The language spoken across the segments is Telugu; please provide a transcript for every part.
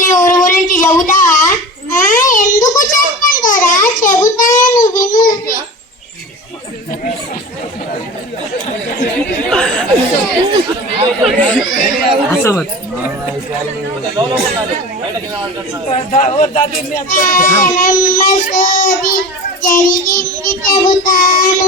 అసలు ఎవరి గురించి చెబుతా ఎందుకు చెప్పను చెబుతాను విను. జరిగింది చెబుతాను.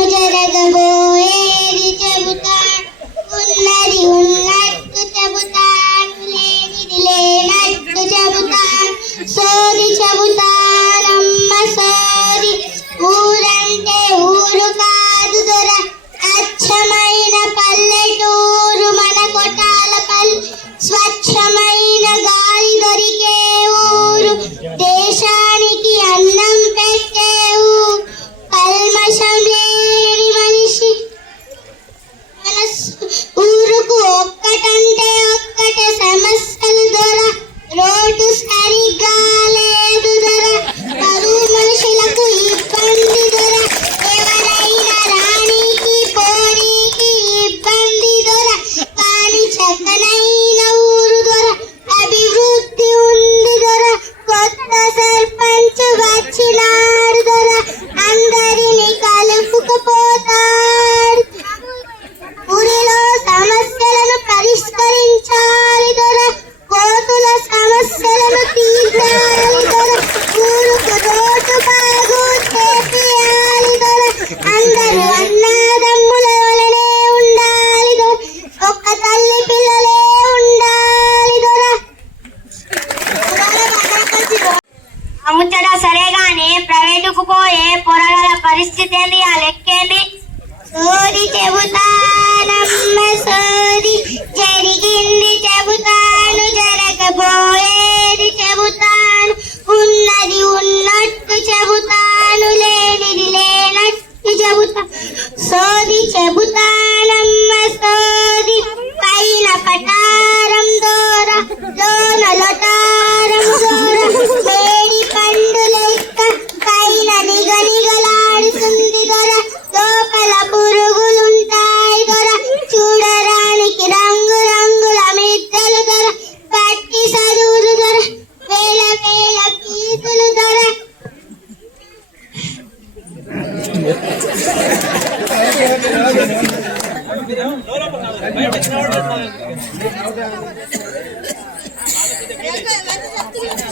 टिकल उतारा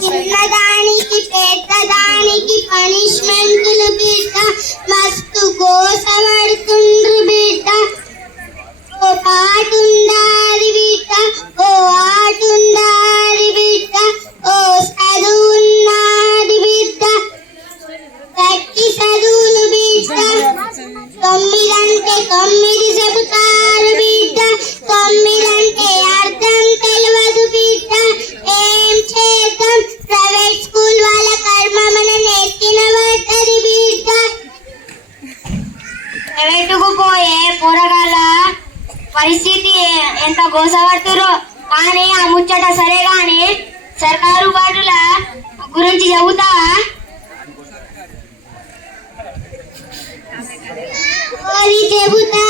చిన్నదానికి పెద్దదానికి పనిష్మెంట్లు పెట్టా పరిస్థితి ఎంత గోసపడుతురో కానీ ఆ ముచ్చట సరే కానీ సర్కారు బాటుల గురించి చెబుతావా? చెబుతా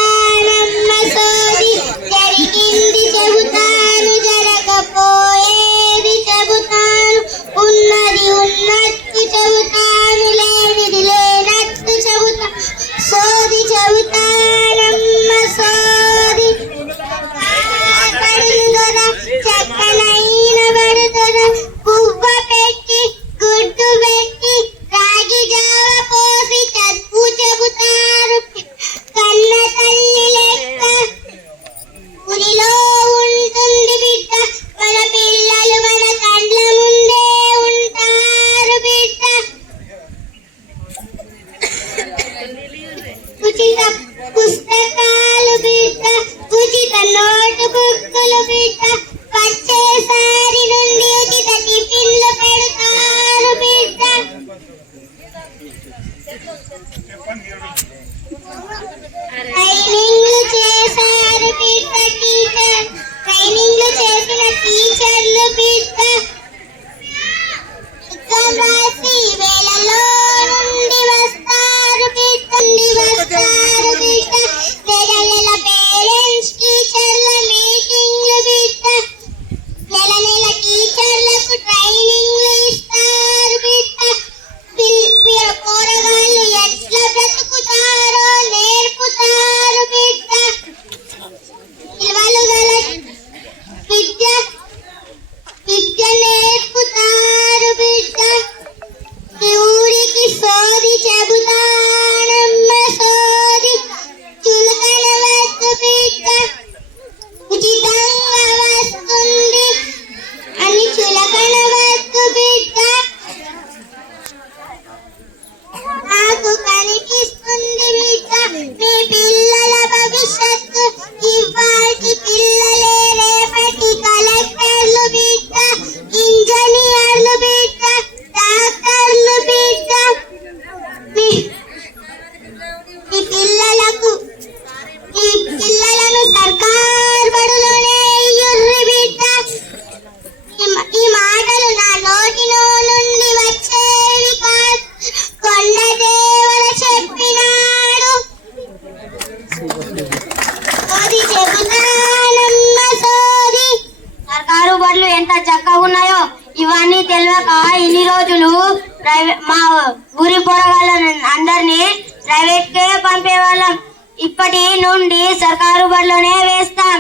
తెలియక ఇన్ని రోజులు మా ఊరి పోరగాళ్ళని అందరినీ ప్రైవేట్ కే పంపేవాళ్ళం. ఇప్పటి నుండి సర్కారు బడిలోనే వేస్తాం.